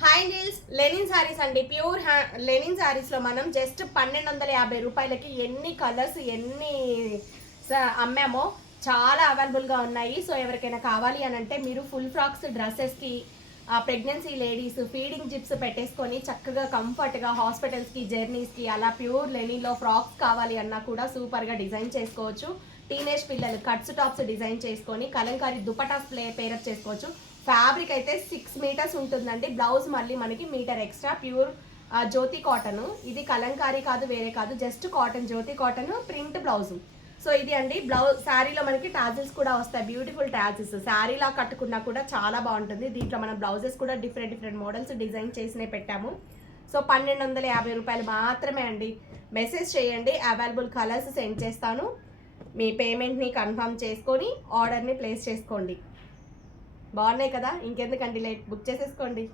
Hi Niels Lenin saris అండి. Pure linen శారీస్లో మనం జస్ట్ 1250 రూపాయలకి ఎన్ని కలర్స్ ఎన్ని అమ్మామో చాలా అవైలబుల్గా ఉన్నాయి. సో ఎవరికైనా కావాలి అని అంటే మీరు ఫుల్ ఫ్రాక్స్ డ్రెస్సెస్కి, ప్రెగ్నెన్సీ లేడీస్ ఫీడింగ్ జిప్స్ పెట్టేసుకొని చక్కగా కంఫర్ట్గా హాస్పిటల్స్కి జర్నీస్కి అలా ప్యూర్ లెనిన్లో ఫ్రాక్స్ కావాలి అన్నా కూడా సూపర్గా డిజైన్ చేసుకోవచ్చు. టీనేజ్ పిల్లలు కట్స్ టాప్స్ డిజైన్ చేసుకొని కలంకారీ దుపటాస్ పేరప్ చేసుకోవచ్చు. ఫ్యాబ్రిక్ అయితే 6 మీటర్స్ ఉంటుందండి. బ్లౌజ్ మళ్ళీ మనకి మీటర్ ఎక్స్ట్రా ప్యూర్ జ్యోతి కాటన్. ఇది కలంకారీ కాదు, వేరే కాదు, జస్ట్ కాటన్, జ్యోతి కాటన్ ప్రింట్ బ్లౌజ్. సో ఇది అండి బ్లౌజ్. శారీలో మనకి టాజిల్స్ కూడా వస్తాయి, బ్యూటిఫుల్ టాజిల్స్. శారీలా కట్టుకున్నా కూడా చాలా బాగుంటుంది. దీంట్లో మనం బ్లౌజెస్ కూడా డిఫరెంట్ మోడల్స్ డిజైన్ చేసినే పెట్టాము. సో 1250 రూపాయలు మాత్రమే అండి. మెసేజ్ చేయండి, అవైలబుల్ కలర్స్ సెండ్ చేస్తాను. మీ పేమెంట్ని కన్ఫర్మ్ చేసుకొని ఆర్డర్ని ప్లేస్ చేసుకోండి. బాగున్నాయి కదా, ఇంకెందుకండి లేట్, బుక్ చేసేసుకోండి.